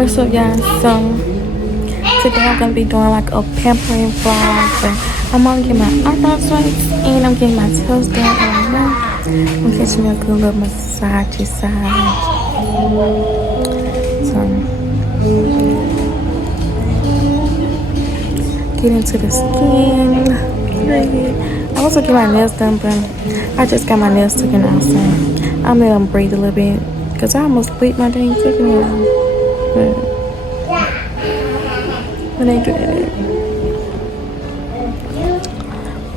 What's up, y'all? So today I'm gonna be doing like a pampering vlog. But I'm gonna get my eyebrows waxed and I'm getting my toes done right now. I'm catching me a good little massage. So get into the skin. Period. I also get my nails done, but I just got my nails taken out, so I'm gonna let them breathe a little bit because I almost quit my dang fingernail. But they do that.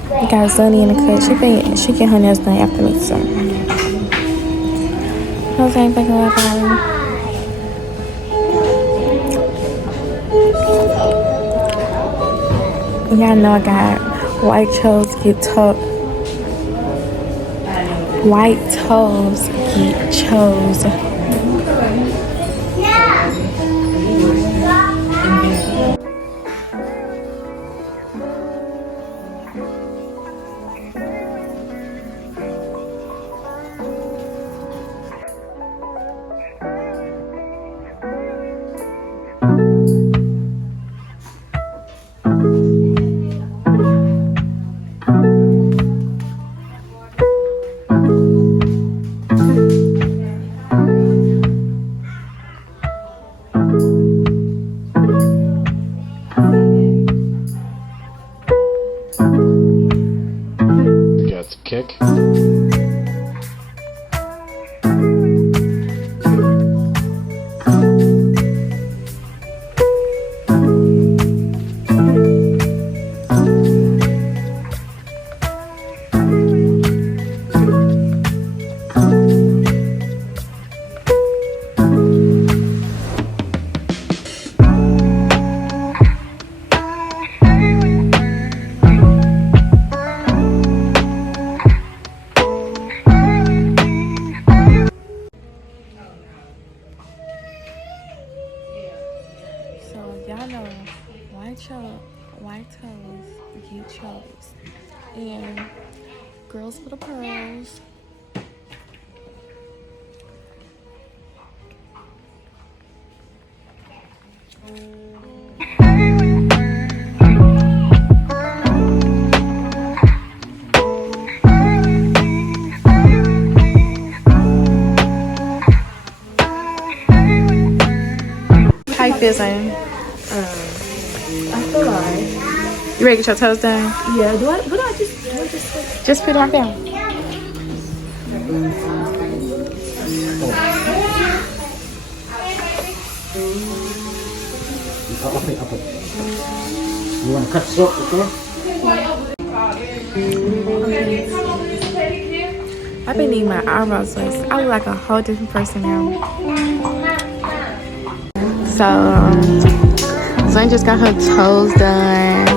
I got Zonte in the cut. She get her nails done after me, so. I was ain't thinking about it. Y'all know I got white toes get tucked. White toes get chose. Kick. So y'all know white toes get chose. And girls with the pearls. How you feel, son? I feel alright. You ready to get your toes done? Yeah. Do I just Just put it right down. You want to cut this off before? I've been needing my eyebrows waxed. I look like a whole different person now. So, Zane just got her toes done.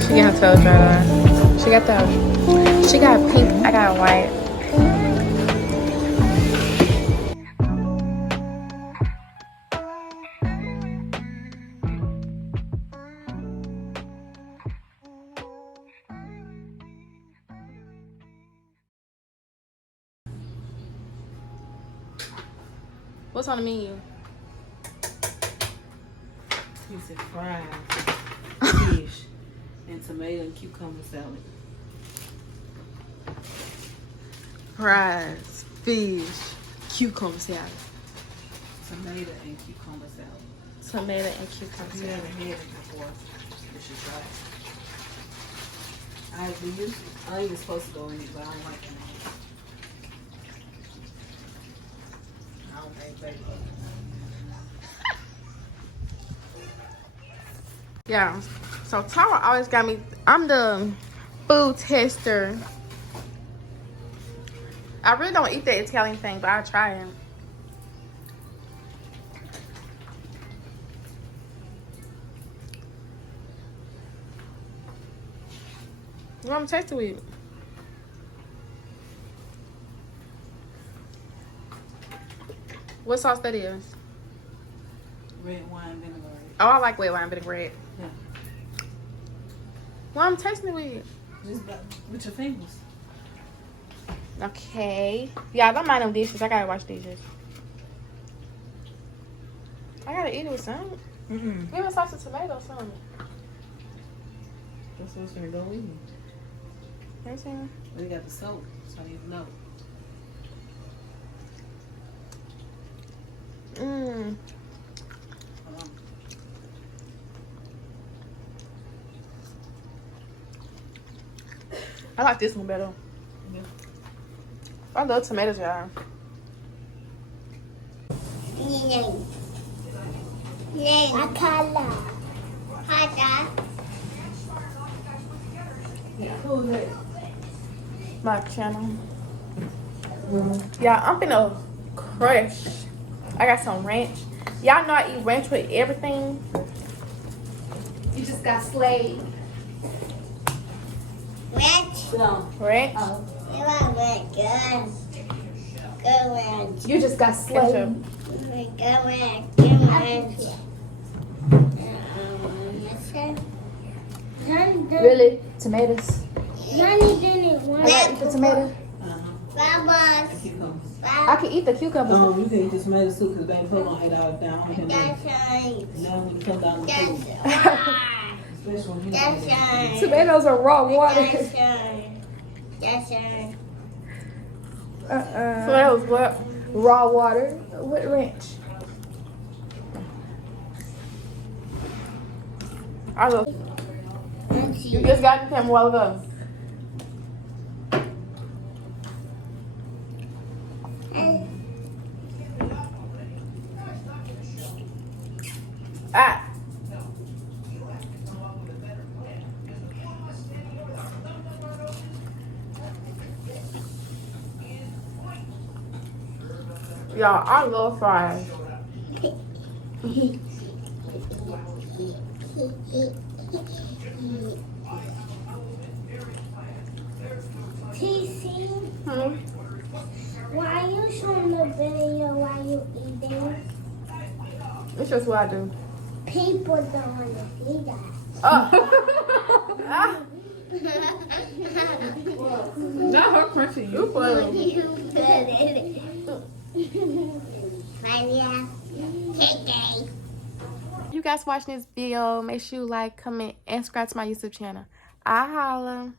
She got her toes done. She got pink, I got white. What's on the menu? he said fries, fish, and tomato and cucumber salad. Fries, fish, cucumber salad. Tomato and cucumber salad. Tomato and cucumber You salad. never had it before. You should try it. I ain't even supposed to go in it, but I don't like it. I don't think they love it. Yeah, so Tara always got me. I'm the food tester. I really don't eat that Italian thing, but I'll try it. You want me to taste it with? What sauce that is? Red wine vinegar. Oh, I like red wine vinaigrette. Yeah. Well, I'm tasting it with. Just with your fingers. Okay. Yeah, don't mind them dishes. I gotta wash dishes. I gotta eat it with something. Mm-hmm. Give me a sauce of tomato or something. That's what's gonna go in. You know what I'm saying? We got the soap, so you know. Mmm. I like this one better. Yeah. I love tomatoes, y'all. Who's that? My channel. Yeah, I'm finna crush. I got some ranch. Y'all know I eat ranch with everything. You just got slayed. Sit down. Ranch. Oh. Good You just got Ketchup. Really? Tomatoes? Johnny didn't want I gotta eat the tomato. Bubbles. Cucumbers. I can eat the cucumbers. You can eat the tomatoes too, because Baby Put gonna $8 down on him. That's right. Now when you come down the That's food, right. especially when you That's know right. Tomatoes are raw water. That's right. That's right. So that was what? Raw water with ranch. I love. You just got the camera a while ago. Ah. Y'all, I love fries. TC, Hmm? why are you showing the video while you eating? It's just what I do. People don't want to see that. Ah. Not her crunchy. You funny. You good at it. Maria, KK. You guys watching this video, make sure you like, comment, and subscribe to my YouTube channel. I holla.